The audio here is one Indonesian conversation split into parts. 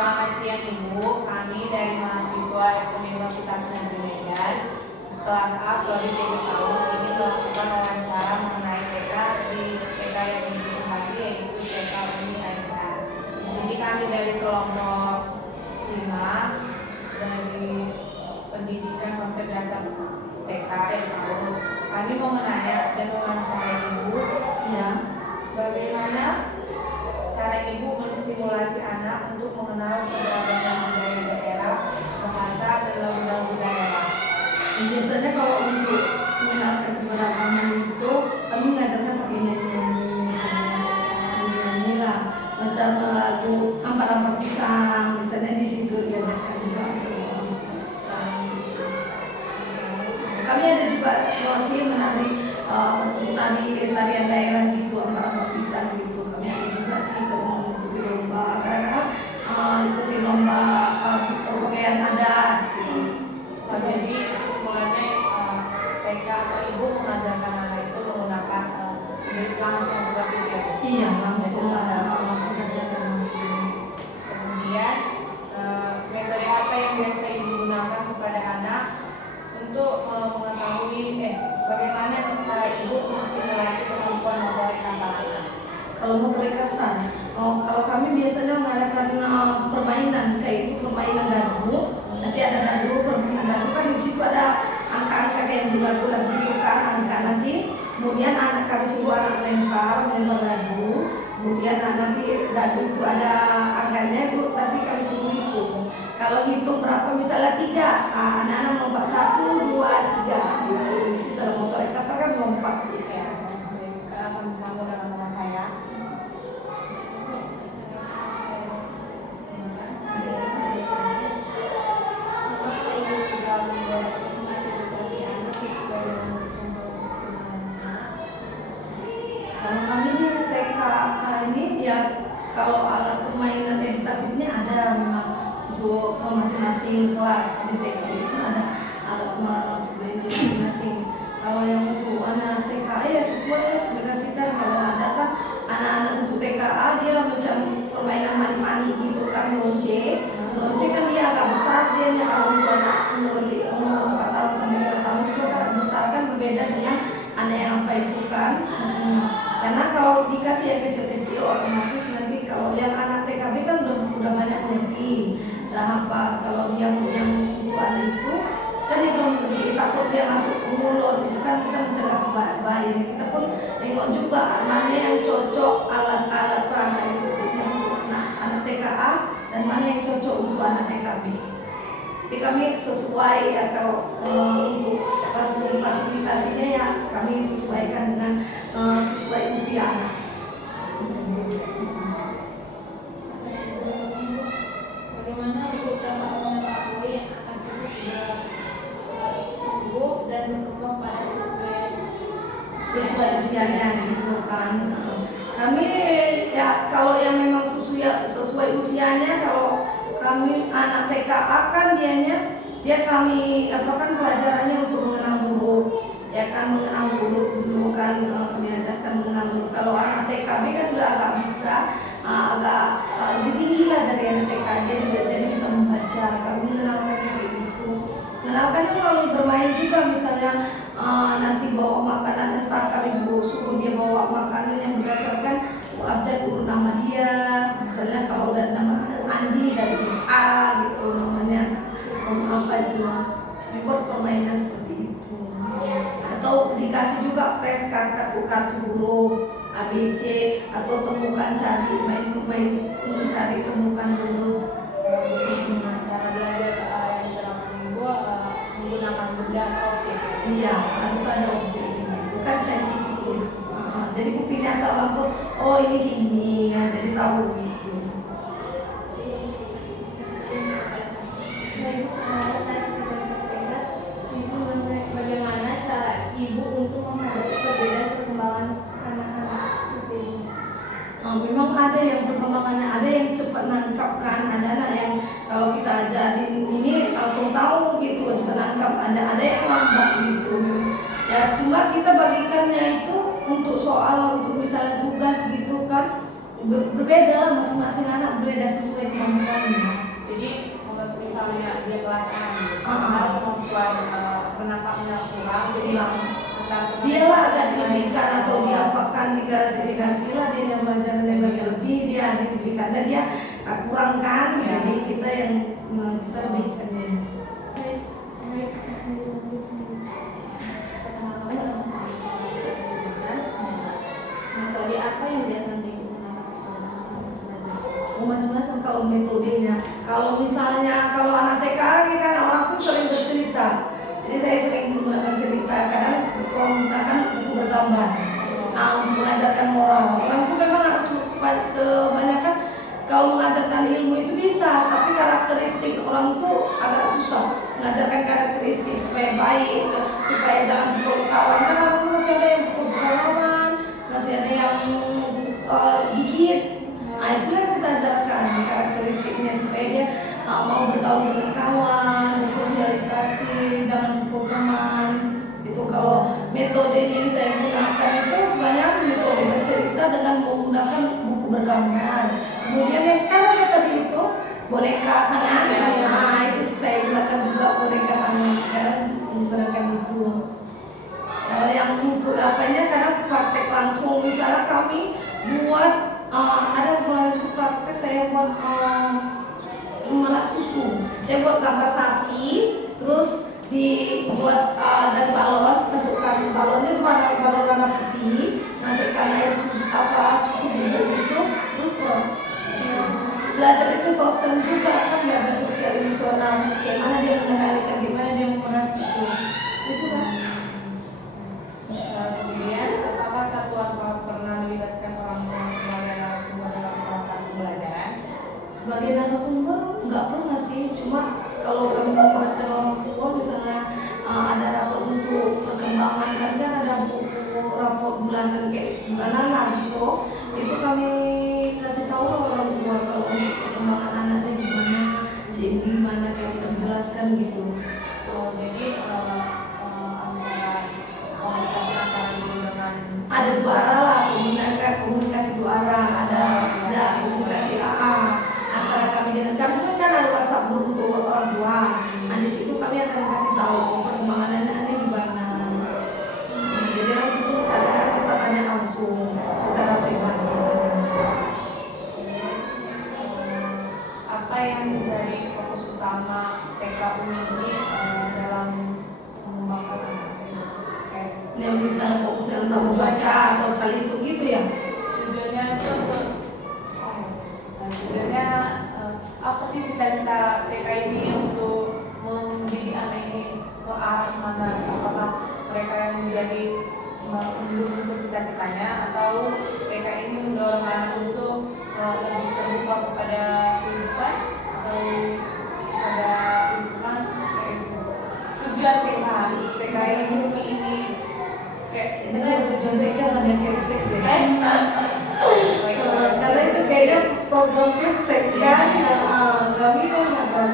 Selamat siang Ibu, kami dari mahasiswa Universitas Negeri Medan kelas A prodi 3 tahun ini melakukan wawancara mengenai TK di TK yang Ibu tempati, yaitu TK Uni Aida. Di sini kami dari kelompok 5 dari pendidikan konsep dasar TK tahun. Kami mau menanya dan mewawancarai Ibu, Ya, bagaimana cara Ibu menstimulasi anak untuk mengenal keberagaman budaya daerah, bahasa, dan lagu-lagu daerah? biasanya kalau untuk mengenalkan keberagaman itu kami mengajarkan pakai nyanyi-nyanyi, misalnya nyanyi-nyanyi lah macam lagu Ampak-Ampak Pisang, misalnya di situ diajarkan juga Ampak-Ampak Pisang gitu. Kami ada juga masih menari tarian daerah gitu, Ampak-Ampak Pisang gitu. Kami ada juga sih mengikuti lomba, kadang-kadang ikuti lomba pakaian adat gitu. Jadi sebenarnya TK atau Ibu mengajarkan anak itu menggunakan langsung seperti itu ya? Iya, langsung ada pengajaran langsung. Kemudian metode apa yang biasa Ibu gunakan kepada anak untuk mengetahui bagaimana cara Ibu menstimulasi kemampuan motorik kasar anak? Kalau motorik kasar, kalau kami biasanya mengadakan permainan kayak itu, permainan dadu. Nanti ada dadu, permainan dadu kan di situ ada angka-angka kayak bulan-bulan gitu kan, angka nanti. Kemudian anak kami suruh anak lempar dadu. Kemudian nanti dadu itu ada angkanya itu nanti kami suruh hitung. Kalau hitung berapa misalnya 3, anak-anak melompat 1, 2, 3 gitu. Di situ ada motorik kasar kan lompat gitu. Ya, akan bersama dengan mereka ya. Kalau kami di TKA ini ya, kalau alat permainan edukatifnya ada memang untuk masing-masing kelas di TKA itu ada alat permainan masing-masing. Kalau yang untuk anak TKA ya sesuai dikasihkan. Kalau ada kan anak-anak untuk TKA dia macam permainan mani-mani gitu kan, lonce kan dia agak besar, dia kalau untuk anak umur 4 tahun sampai 5 tahun itu kan besar kan, berbeda dengan anak yang apa itu kan. Karena kalau dikasih yang kecil-kecil otomatis nanti kalau yang anak TKB kan udah banyak mengerti. Nah apa kalau yang untuk anak itu kan dia belum ngerti, takut dia masuk ke mulut itu kan, kita mencegah bayi. Kita pun tengok juga mana yang cocok alat-alat perangkat edukatifnya untuk anak TKA dan mana yang cocok untuk anak TKB. Jadi kami sesuai ya, kalau untuk fasilitasinya ya kami sesuaikan dengan sesuai usia anak. Bagaimana Ibu dapat mengetahui anak itu sudah tumbuh dan berkembang pada sesuai usianya gitu kan. Kami ya kalau yang memang sesuai usianya, kalau kami anak TKA kan dia kami apa kan pelajarannya untuk mengenal huruf ya kan, mengenal huruf dulu kan, kami ajarkan mengenal huruf. Kalau anak TKB kan udah agak bisa agak lebih tinggi lah dari anak TK, dia juga jadi bisa membaca. Kami mengenalkan kayak gitu, mengenalkannya melalui bermain juga, misalnya nanti bawa makanan, entar kami suruh dia bawa makanan yang berdasarkan abjad urut nama dia. Misalnya kalau udah nama Andi dari A gitu namanya, apa itu, kami buat permainan seperti itu. Atau dikasih juga pes kartu huruf ABC, atau temukan cari, main mencari temukan huruf. Cara belajar yang diterapkan Ibu menggunakan benda atau objek. Iya, harus ada objek gitu kan, saintifik ya. Jadi bukti nyata orang tuh, oh ini kayak gini ya, jadi tahu gitu. bagaimana cara Ibu untuk menghadapi perbedaan perkembangan anak-anak tersebut? Memang ada yang perkembangannya, ada yang cepat nangkap kan, ada anak yang kalau kita ajarin ini langsung tahu gitu, cepat nangkap. Ada yang lambat gitu. Ya cuma kita bagikannya itu untuk soal, untuk misalnya tugas gitu kan, berbeda lah, masing-masing anak berbeda sesuai kemampuannya. karena dia kurang kan, Ya. jadi kita yang kita lebihkan dia. Metode apa yang biasanya digunakan? Oh, macam-macam kalau metodenya. Kalau misalnya kalau anak TK kan orang tuh sering bercerita. Jadi saya sering menggunakan cerita, kadang menggunakan buku bergambar. Nah, untuk mengajarkan moral. Orang tuh memang harus kebanyakan kalau mengajarkan ilmu itu bisa, tapi karakteristik orang tuh agak susah. Mengajarkan karakteristik supaya baik, supaya jangan pukul kawan. Kan orang tuh masih ada yang pukul kawan, masih ada yang gigit. Nah, itulah yang kita ajarkan karakteristiknya supaya dia mau bergaul dengan kawan, bersosialisasi, jangan pukul teman. Itu kalau metode yang saya gunakan itu banyak metode bercerita dengan menggunakan buku bergambar. Kemudian yang kan tadi itu boneka tangan, nah itu saya gunakan juga boneka tangan, kadang menggunakan itu. Kalau yang untuk apanya kadang praktek langsung, misalnya kami buat ada praktek saya buat malah susu. Saya buat gambar sapi, terus dibuat dari balon, masukkan balonnya itu balon warna putih, masukkan air susu bubuk itu, terus belajar itu sosial juga kan, belajar sosial emosional, gimana dia mengendalikan, gimana dia memeras itu kan. Kemudian, apakah satuan pernah melibatkan orang tua sebagai narasumber dalam proses pembelajaran? Sebagai narasumber nggak pernah sih, cuma kalau kami melibatkan orang tua misalnya ada rapat untuk perkembangan kerja, ada buku rapor bulanan kayak bulanan gitu, itu kami kasih tahu ke orang tua kalau untuk perkembangan anaknya gimana, gimana kayak kita menjelaskan gitu. Oh, jadi antara komunikasi antara guru dengan Ada dua arah lah, komunikasi dua arah, ada komunikasi AA antara kami dengan kami kan ada WhatsApp group untuk orang tua. Nah di situ kami akan kasih tahu perkembangan anaknya gimana. Jadi orang itu kadang-kadang bisa tanya langsung secara pribadi. apa yang menjadi fokus utama TK Uni ini dalam mengembangkan anak? Yang misalnya fokusnya tentang membaca atau calistung gitu ya. Tujuannya itu untuk tujuannya apa sih cita-cita TK ini untuk mendidik anak ini ke arah mana? Apakah mereka yang menjadi mendukung cita-citanya atau TK ini mendorong anak untuk lebih terbuka kepada kehidupan atau pada kehidupan kayak gitu. Tujuan TK ini kayak Itu kan tujuan mereka ada kepsek deh. Karena itu kayaknya program kepsek kan. Kami kan nggak tahu.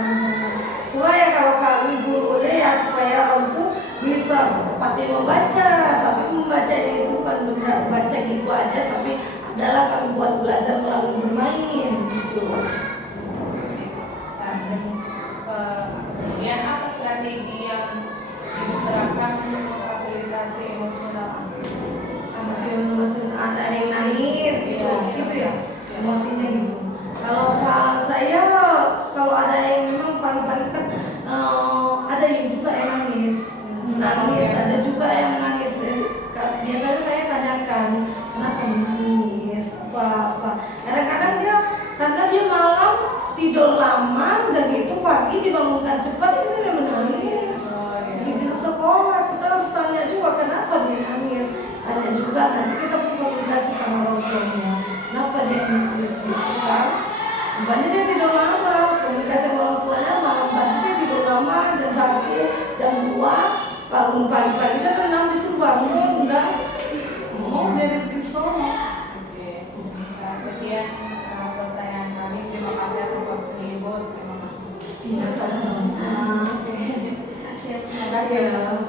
Cuma ya kalau kami gurunya ya supaya orang tuh bisa pandai membaca, tapi membacanya itu bukan baca gitu aja, tapi adalah kami buat belajar melalui bermain gitu. Kemudian apa strategi yang diterapkan untuk memfasilitasi emosional Emosi ada yang nangis gitu, gitu ya, emosinya gitu. Kalau saya kalau ada yang memang pagi-pagi kan ada yang juga yang nangis, ada juga yang nangis. Biasanya saya tanyakan kenapa menangis, apa. Kadang-kadang dia karena dia malam tidur lama, udah gitu pagi dibangunkan cepat dia menangis. Di sekolah kita harus tanya juga kenapa dia nangis. Tanya juga, nanti kita berkomunikasi sama orang tuanya. Kenapa dia nangis gitu kan? Banyak dia tidur lama, komunikasi sama orang tuanya malam tadi dia tidur lama jam 1, jam 2, bangun pagi-pagi dia tenang disuruh bangun udah mau dari di sekolah. Oke. Sekian pertanyaan kami. Terima kasih atas waktunya Ibu. Terima kasih. Iya sama-sama. Terima kasih.